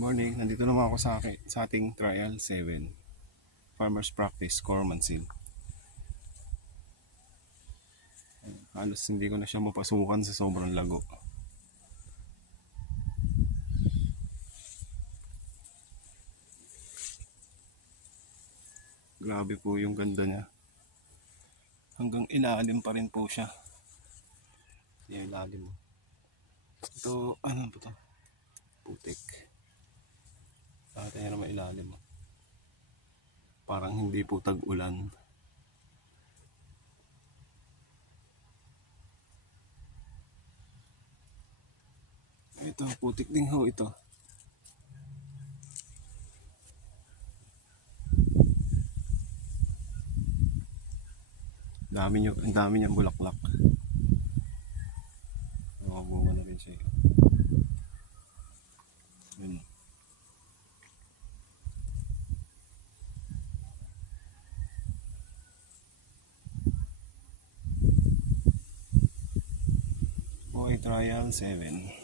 Morning, nandito naman ako sa ating trial 7 Farmers Practice Cormansil. Halos hindi ko na siya mapasukan sa sobrang lago. Grabe po yung ganda niya. Hanggang ilalim pa rin po siya. Yung ilalim. Ito, ano po to? Putik. Sa atin yan naman ilalim. Parang hindi po tag-ulan. Ito, putik din ho ito. Ang dami niyang bulaklak. Bunga na rin siya. Yun. Boy Trial 7.